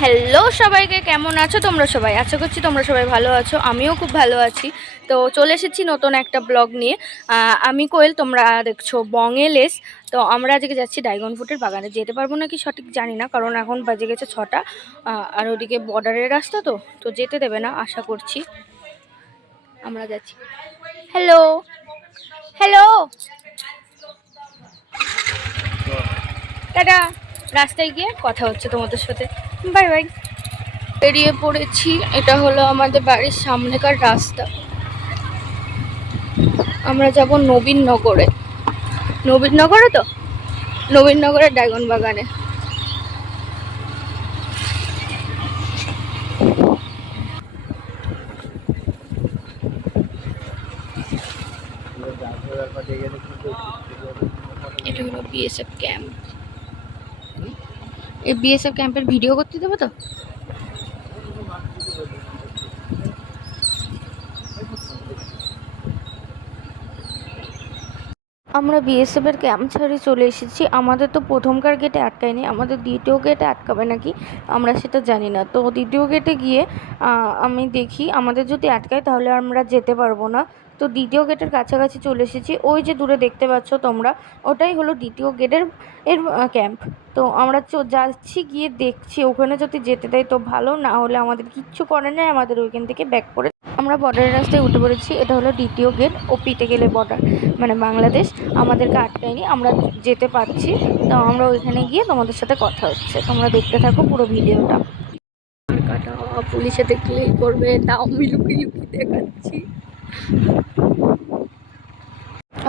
Hello সবাইকে, কেমন আছো? তোমরা সবাই, আশা করছি তোমরা সবাই ভালো আছো। আমিও খুব ভালো আছি। তো চলে এসেছি নতুন একটা ব্লগ নিয়ে। আমি কোয়েল, তোমরা দেখছ বঙেলেস তো আমরা আজকে যাচ্ছি ডাইগন ফুটের বাগানে। যেতে পারব নাকি সঠিক জানি না, কারণ এখন বাজে গেছে ছটা। আর ওদিকে বর্ডারের রাস্তা তো তো যেতে দেবে না, আশা করছি। আমরা যাচ্ছি। Hello hello tata! রাস্তায় গিয়ে কথা হচ্ছে তোমাদের সাথে। Bye bye. বেরিয়ে পড়েছি, এটা হলো আমাদের বাড়ির সামনেকার রাস্তা। আমরা যাব নবীননগরে। নবীননগরে তো? নবীননগরের ড্রাগন বাগানে। এটা হলো বিএসএফ ক্যাম্প এই বিএসএফ ক্যাম্পের ভিডিও করতে দেবো তো? আমরা বিএসএফ এর ক্যাম্প ছেড়ে চলে এসেছি। আমাদের তো প্রথমকার গেটে আটকায়নি। আমাদের দ্বিতীয় গেটে আটকাবে নাকি? আমরা সেটা জানি না। তো দ্বিতীয় গেটে গিয়ে আমি দেখি, আমাদের যদি আটকায় তাহলে আমরা যেতে পারব না। তো দ্বিতীয় গেটের কাছাকাছি চলে এসেছি। ওই যে দূরে দেখতে পাচ্ছ তোমরা, ওটাই হলো দ্বিতীয় গেটের, এর ক্যাম্প তো আমরা যাচ্ছি, গিয়ে দেখছি। ওখানে যদি যেতে দেয় তো ভালো, না হলে আমাদের কিচ্ছু করে নেই। আমাদের ওইখান থেকে ব্যাক করে আমরা বর্ডারের রাস্তায় উঠে পড়েছি। এটা হলো দ্বিতীয় গেট ওপিতে গেলে বর্ডার মানে বাংলাদেশ। আমাদেরকে আটকায়নি আমরা যেতে পারছি। তো আমরা ওইখানে গিয়ে তোমাদের সাথে কথা হচ্ছে। তোমরা দেখতে থাকো পুরো ভিডিওটা। কাটা পুলিশে দেখলেই করবে, তাও আমি লুকিয়ে লুকিয়ে দেখাচ্ছি।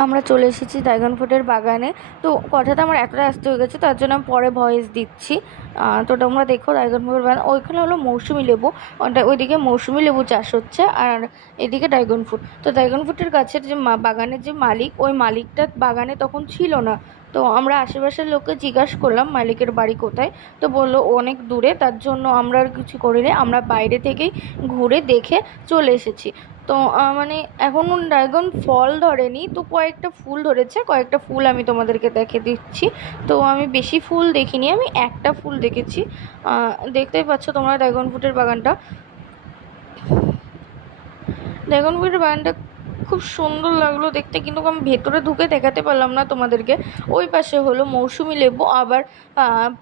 আমরা চলে এসেছি ড্রাগন ফ্রুটের বাগানে। তো কথাটা আমার এতটা আসতে হয়ে গেছে, তার জন্য আমি পরে ভয়েস দিচ্ছি। তো তোমরা দেখো ড্রাগন ফ্রুটের বাগান, ওইখানে হলো মৌসুমি লেবু ওইদিকে মৌসুমি লেবু চাষ হচ্ছে, আর এদিকে ড্রাগন ফ্রুট তো ড্রাগন ফ্রুটের গাছের যে বাগানের যে মালিক, ওই মালিকটা বাগানে তখন ছিল না। তো আমরা আশেপাশের লোককে জিজ্ঞাসা করলাম, মালিকের বাড়ি কোথায়? তো বলল অনেক দূরে, তার জন্য আমরা আর কিছু করি করিনি, আমরা বাইরে থেকেই ঘুরে দেখে চলে এসেছি। তো মানে এখন ড্রাগন ফল ধরেনি, তো কয়েকটা ফুল ধরেছে, কয়েকটা ফুল আমি তোমাদেরকে দেখে দিচ্ছি। তো আমি বেশি ফুল দেখিনি, আমি একটা ফুল দেখেছি। দেখতেই পাচ্ছ তোমরা ড্রাগন ফ্রুটের বাগানটা। ড্রাগন ফ্রুটের বাগানটা খুব সুন্দর লাগল দেখতে, কিন্তু আমি ভেতরে ঢুকে দেখাতে পারলাম না তোমাদেরকে। ওই পাশে হলো মৌসুমি লেবু, আবার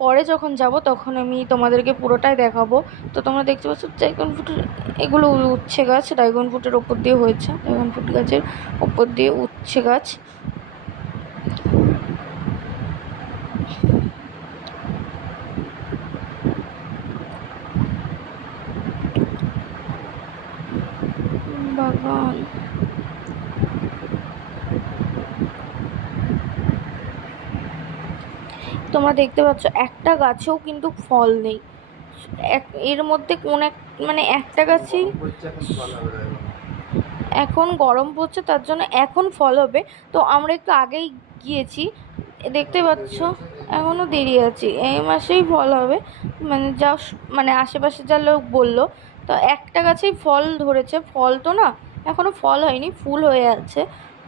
পরে যখন যাব তখন আমি তোমাদেরকে পুরোটাই দেখাবো। তো তোমরা দেখতে পাচ্ছ ড্রাইগন ফ্রুটের এগুলো উচ্ছে গাছ ড্রাইগন ফ্রুটের ওপর দিয়ে হয়েছে ড্রাইগন ফ্রুট গাছের ওপর দিয়ে উচ্ছে গাছ বাগান তোমরা দেখতে পাচ্ছ, একটা গাছেও কিন্তু ফল নেই। এক, এর মধ্যে কোন এক মানে একটা গাছেই এখন গরম পড়ছে, তার জন্য এখন ফল হবে। তো আমরা একটু আগেই গিয়েছি, দেখতে পাচ্ছ এখনও দেরি আছে, এই মাসেই ফল হবে। মানে যা মানে আশেপাশে যা লোক বলল, তো একটা গাছেই ফল ধরেছে, ফল তো না এখনও ফল হয়নি, ফুল হয়ে আছে।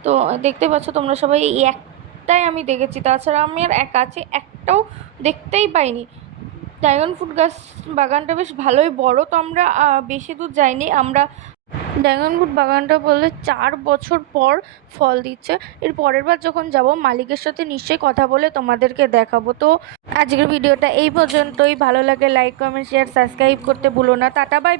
তো দেখতে পাচ্ছ তোমরা সবাই, এই একটাই আমি দেখেছি। তাছাড়া আমি আর এক গাছে একটাও দেখতেই পাইনি। ড্রাগন ফ্রুট গাছ বাগানটা বেশ ভালোই বড়, তো আমরা বেশি দূর যাইনি। আমরা ড্রাগন ফ্রুট বাগানটা বললে চার বছর পর ফল দিচ্ছে। এর পরের বার যখন যাব, মালিকের সাথে নিশ্চয়ই কথা বলে তোমাদেরকে দেখাবো। তো আজকের ভিডিওটা এই পর্যন্তই। ভালো লাগে লাইক কমেন্ট শেয়ার সাবস্ক্রাইব করতে ভুলো না। Tata bye bye